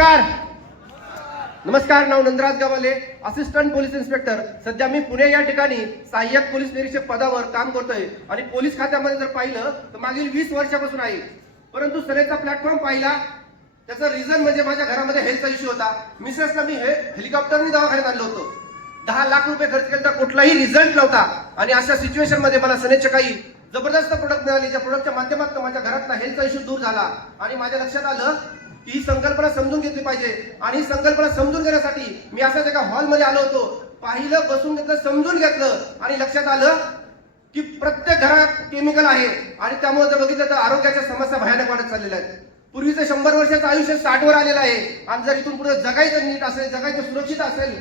नमस्कार नमस्कार. नाव Nandraj गावाले, assistant police inspector. सध्या मी पुणे या ठिकाणी सहाय्यक पोलीस निरीक्षक पदावर काम करतोय आणि पोलीस खात्यामध्ये जर पाहिलं तर मागील 20 वर्षापासून आहे. परंतु सरेचा प्लॅटफॉर्म पाहिला, त्याचा रिझन म्हणजे माझ्या घरामध्ये हेल्थचा इश्यू होता. मिसेसला मी हेलिकॉप्टरनी दवाखान्यात आणलं होतं. 10 लाख रुपये खर्च केला, कुठलाही रिझल्ट नव्हता. आणि अशा सिच्युएशन मध्ये मला सनेच्या काही जबरदस्त प्रोडक्ट मिळाली, ज्या प्रोडक्टच्या माध्यमातून माझ्या घरातला हेल्थचा इश्यू दूर झाला. आणि माझ्या लक्षात आलं की ही संकल्पना समजून घेतली पाहिजे. आणि ही संकल्पना समजून घेण्यासाठी मी असाच एका हॉलमध्ये आलो होतो. पाहिलं, बसून घेतलं, समजून घेतलं आणि लक्षात आलं की प्रत्येक घरात केमिकल आहे. आणि त्यामुळे जर बघितलं तर आरोग्याच्या समस्या भयानक वाढत चाललेल्या आहेत. पूर्वीचं 100 वर्षाचं आयुष्य 60 वर आलेलं आहे. आणि जर इथून पुढे जगायचं नीट असेल, जगायचं सुरक्षित असेल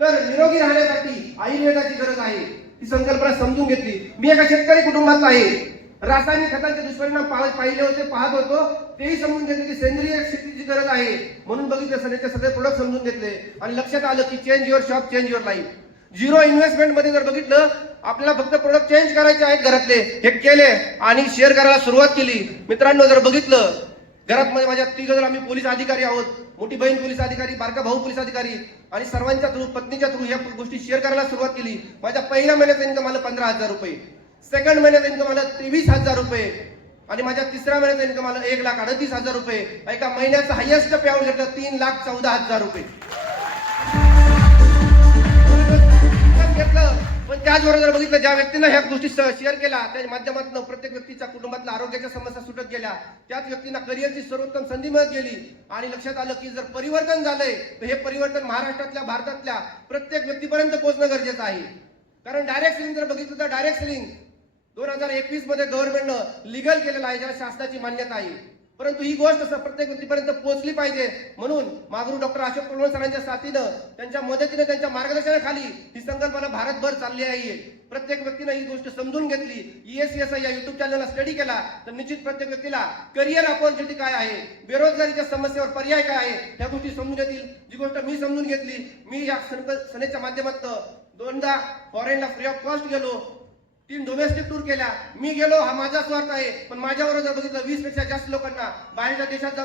तर निरोगी राहण्यासाठी आयुर्वेदाची गरज आहे. ही संकल्पना समजून घेतली. मी एका शेतकरी कुटुंबातला आहे. रासायनिक खतांचे दुष्परिणाम पाहिले होते, पाहत होतो. तेही समजून घेतले की सेंद्रिय शेतीची गरज आहे. म्हणून बघितलं, सनेचे सगळे प्रोडक्ट समजून घेतले आणि लक्षात आलं की change your shop, change your life. Zero investment मध्ये जर बघितलं, आपल्याला फक्त प्रोडक्ट चेंज करायचे आहेत घरातले, हे केले आणि शेअर करायला सुरुवात केली. मित्रांनो, जर बघितलं घरात माझ्या 3 जण आम्ही पोलीस अधिकारी आहोत. मोठी बहीण पोलीस अधिकारी, बारका भाऊ पोलीस अधिकारी आणि सर्वांच्या थ्रू, पत्नीच्या थ्रू या गोष्टी शेअर करायला सुरुवात केली. माझ्या पहिल्या महिन्याचा इन्कम आलं 15,000 रुपये, सेकंड महिन्याचा इन्कम आलं 23,000 रुपये आणि माझ्या तिसऱ्या महिन्याचा इन्कम आलं 1,38,000 रुपये. एका महिन्याचं हायेस्ट पे आउट घेतलं 3,14,000 रुपये घेतलं. पण त्याचबरोबर बघितलं, ज्या व्यक्तीनं ह्या गोष्टी शेअर केल्या त्याच्या माध्यमातून प्रत्येक व्यक्तीच्या कुटुंबातल्या आरोग्याच्या समस्या सुटत गेल्या. त्याच व्यक्तींना करिअरची सर्वोत्तम संधी मिळत गेली. आणि लक्षात आलं की जर परिवर्तन झालंय तर हे परिवर्तन महाराष्ट्रातल्या, भारतातल्या प्रत्येक व्यक्तीपर्यंत पोहोचणं गरजेचं आहे. कारण डायरेक्ट सेलिंग जर बघितलं तर डायरेक्ट सेलिंग 2021 मध्ये गव्हर्नमेंटनं लीगल केलेलं आहे, ज्याला शासनाची मान्यता आहे. परंतु ही गोष्ट प्रत्येक व्यक्तीपर्यंत पोहोचली पाहिजे. म्हणून मागरू डॉक्टर अशोक तोडवळ सरांच्या साथीनं, त्यांच्या मदतीने, त्यांच्या मार्गदर्शनाखाली ही संकल्पना भारतभर चालली आहे. प्रत्येक व्यक्तीनं ही गोष्ट समजून घेतली. ESCSI या युट्यूब चॅनलला स्टडी केला तर निश्चित प्रत्येक व्यक्तीला करिअर अपॉर्च्युनिटी काय आहे, बेरोजगारीच्या समस्येवर पर्याय काय आहे, ह्या गोष्टी समजून येतील. जी गोष्ट मी समजून घेतली, मी या सनेच्या माध्यमातून 2दा फॉरेनला फ्री ऑफ कॉस्ट गेलो, 3 डोमेस्टिक टूर केल्या. मी गेलो, हा माझा स्वार्थ आहे. पण माझ्यावर जर बघितलं 20 पेक्षा जास्त लोकांना बाहेरच्या देशात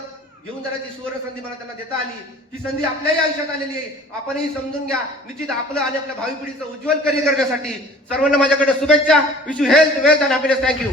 घेऊन जाण्याची सुवर्ण संधी मला त्यांना देता आली. ही संधी आपल्याही आयुष्यात आलेली आहे. आपणही समजून घ्या. निश्चित आपलं आणि आपल्या भावी पिढीचं उज्ज्वल करिअर करण्यासाठी सर्वांना माझ्याकडे शुभेच्छा. Wish you health, wealth and happiness. Thank you.